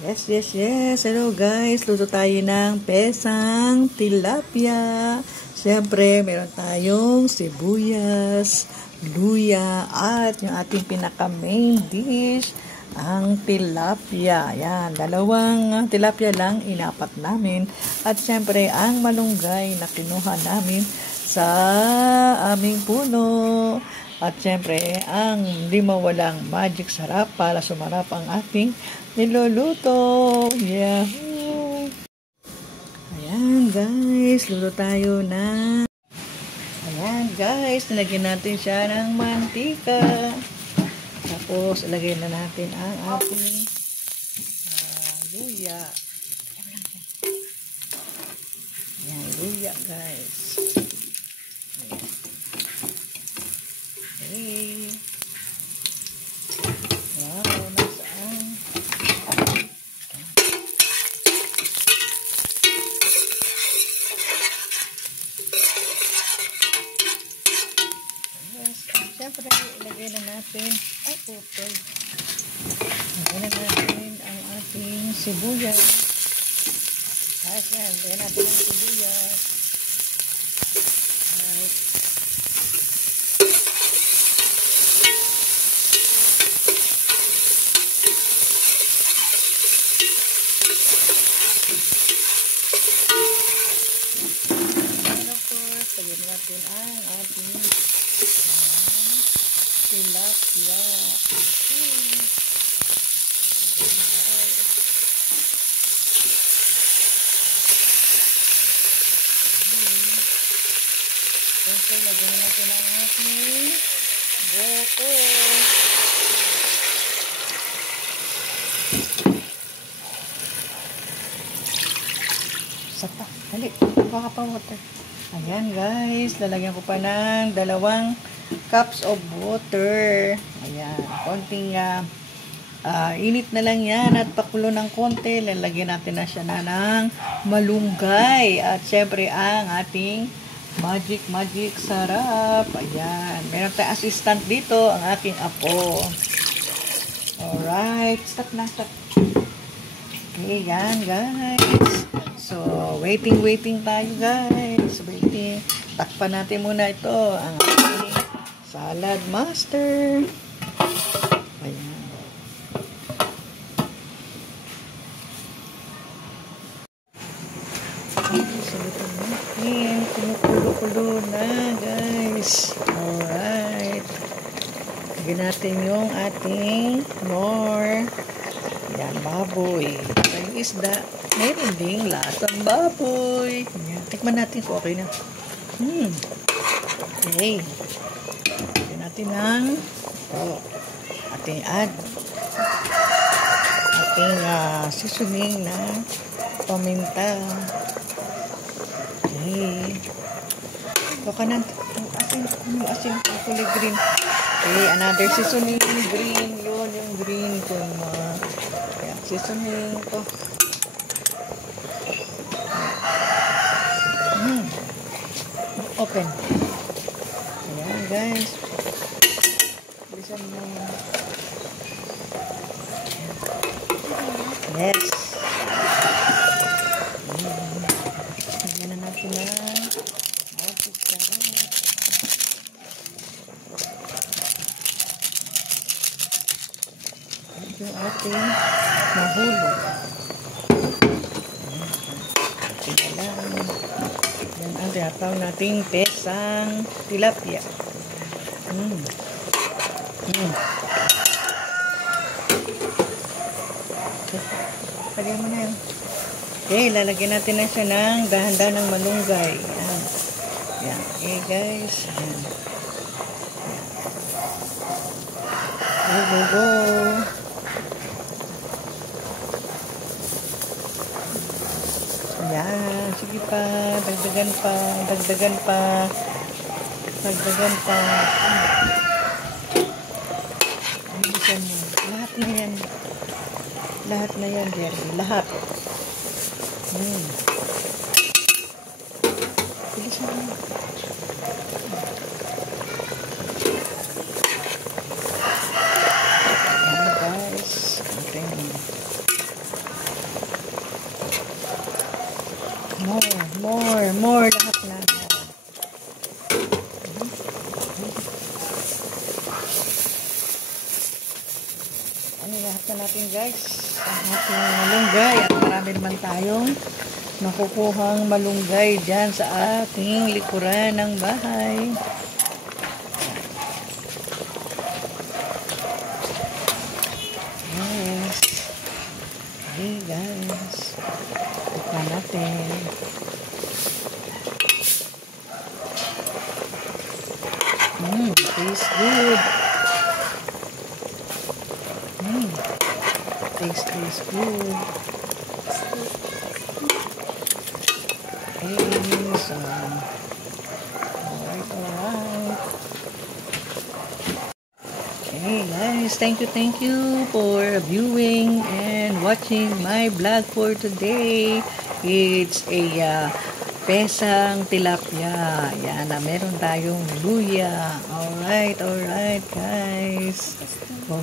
Yes, yes, yes. Hello guys, luto tayo ng pesang tilapia. Siyempre, meron tayong sibuyas, luya, at yung ating pinaka-main dish, ang tilapia. Yan, dalawang tilapia lang inapat namin. At siyempre, ang malunggay na kinuha namin sa aming puno. At siyempre, ang di mawalang magic sarap para sumarap ang ating niluluto. Yahoo! Ayan guys, luto tayo na. Ayan guys, nilagyan natin siya ng mantika. Tapos, ilagay na natin ang ating luya. Ayan, luya guys. Okay. Wow, nasaan? Yes, siyempre ilagay na natin ay putol. Ilagay na natin ang ating sibuyas. Guys, yan, ilagay natin ang sibuyas. Right. Lagyan natin ang ating tilapia. Siyempre, lagyan natin ang ating buko. Sapa, hali, baka pa water. Ayan guys, lalagyan ko pa ng 2 cups of water. Ayan, konting init na lang yan at pakulo ng konti. Lalagyan natin na siya na ng malunggay. At syempre ang ating magic sarap. Ayan, meron tayong assistant dito, ang aking apo. Alright, stop na, stop. Okay, yan guys. So, waiting tayo guys. Waiting. Takpan natin muna ito. Ang ating salad master. Ayan. Salutin natin. Kumukulo-kulo na guys. Alright. Lagyan natin yung ating more. Ayan, baboy. Yung isda. Meron ding lasang baboy. Ayan. Tikman natin kung okay na. Okay. Lagyan natin ng ating seasoning na paminta. Okay. Ito ka ng asin kulay green. Okay, another seasoning green. Yun, yung green ko na. Ayan, seasoning ko. Open. Ayan guys. Bilisan mo. Yes. Lagyan na natin na magic sarap. At yung ating mahulog. Yan ang tinatawag nating pesang tilapia. Lagyan mo na yun. Okay, lalagyan natin na siya ng dahan-dahan ng malunggay. Yan. Yan. Okay guys. Yan. Go. Ayan, sige pa, dagdagan pa. Bilisan mo. Lahat na yan, Jerry. Lahat. Bilisan mo. Ayan, guys. Okay. guys, ang ating malunggay. At marami naman tayong nakukuhang malunggay dyan sa ating likuran ng bahay. Yes. Okay guys. Tignan natin. Tastes good. Tastes good. Okay, so alright. Okay guys, thank you for viewing and watching my vlog for today. It's a pesang tilapia. Yan na, meron tayong luya. Alright guys. Go.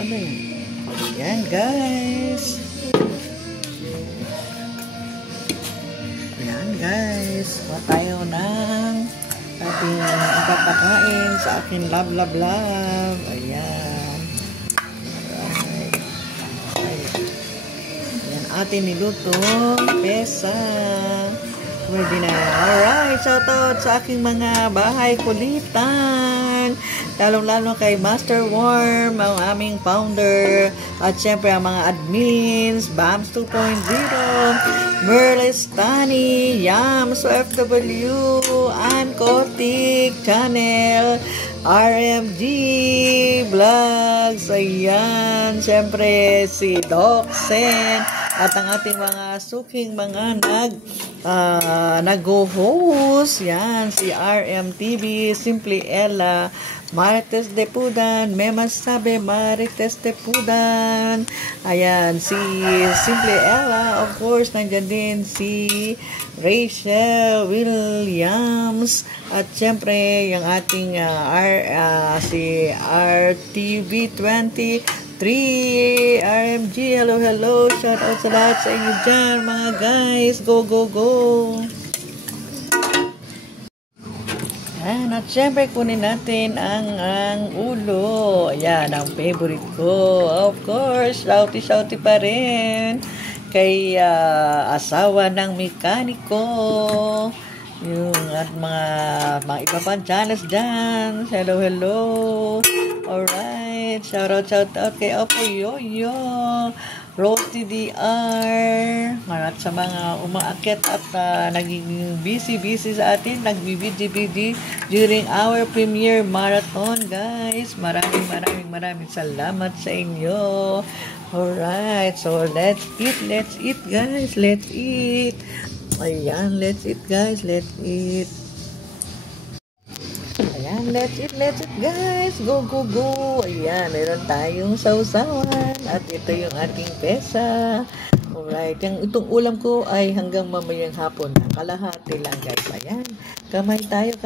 Ano yun? Yan guys. Yan guys. Kuha tayo ng ating ipapakain sa aking love. Ayan. Yan ating nilutong pesa. Ready na. Alright, shoutout sa aking mga bahay kulitan. Lalong-lalo kay Master Worm, ang aming founder. At syempre ang mga admins, Bams 2.0, Merles Tani, Yams FW, Ann Kotik Channel, RMG Vlogs, ayan, syempre si Doc Sen, at ang ating mga suking mga nag-host, yan, si RMTV, Simply Ella, Marites de Pudan, Memas Sabe, Marites de Pudan, ayan, si Simply Ella, of course, nandyan din si Rachel Williams, at syempre, yung ating si RTV23, RMG, hello, shout out sa lahat sa inyo dyan, mga guys, go. At syempre, kunin natin ang ulo. Ayan, ang favorite ko. Of course, shouty pa rin. Kay asawa ng mekaniko. Yung at mga iba pang channels dyan. Hello. Alright. Shout out kay Opo Yoyo. Rosty DR, at sa mga umaakit at naging busy sa atin, nagbibidi during our premiere marathon, guys. Maraming salamat sa inyo. Alright, so let's eat guys, let's eat. Ayan, let's eat guys, let's eat. Ayan, let's eat guys, go. Ayan, meron tayong sausawan at ito yung ating pesa. Alright, itong ulam ko ay hanggang mamayang hapon, kalahati lang guys. Ayan, kamay tayo.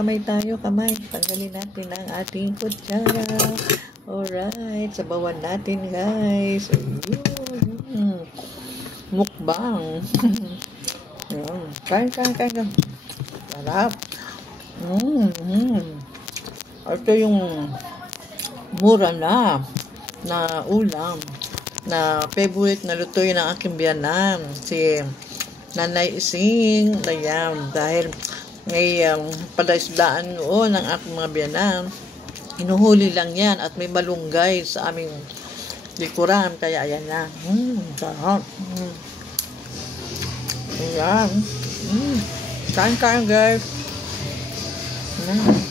Tanggalin natin ang ating kutsara. Alright, sabawan natin guys. Ayun, mukbang. Ayan, kain. Sarap. Ito yung mura na ulam na favorite na lutuin ng aking biyanan, si Nanay Ising. Ayan, dahil may padaisdaan noon ng aking mga biyanan, hinuhuli lang yan at may malunggay sa aming likuran, kaya ayan na. Sarap. Ayan. Kain guys. Ayan.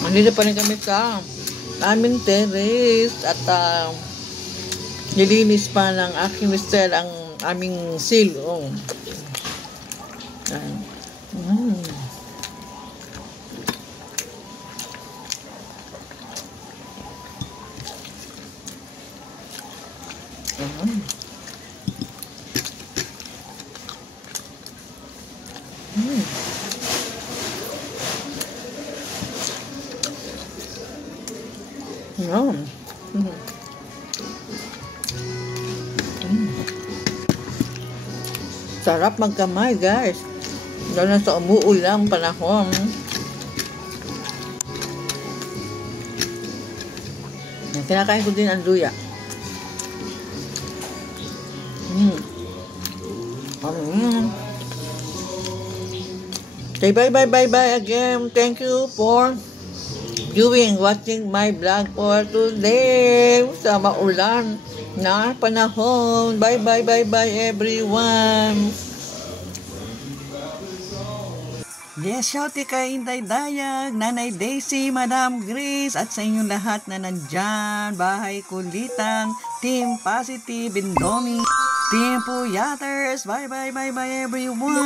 Nandito pa rin kami sa aming terrace at nilinis pa ng aking mister ang aming silong. Ayan. Sarap magkamay guys. Lalo na sa umuulang panahon. Kinakain ko din ang luya. Okay, bye again. Thank you for watching my vlog for today sa maulan na panahon. Bye everyone. Yes, shouty kay Inday Dayag, Nanay Daisy, Madam Grace, at sa inyong lahat na nandyan, Bahay Kulitan, Team Positive, Indomie, Team Puyaters. Bye everyone.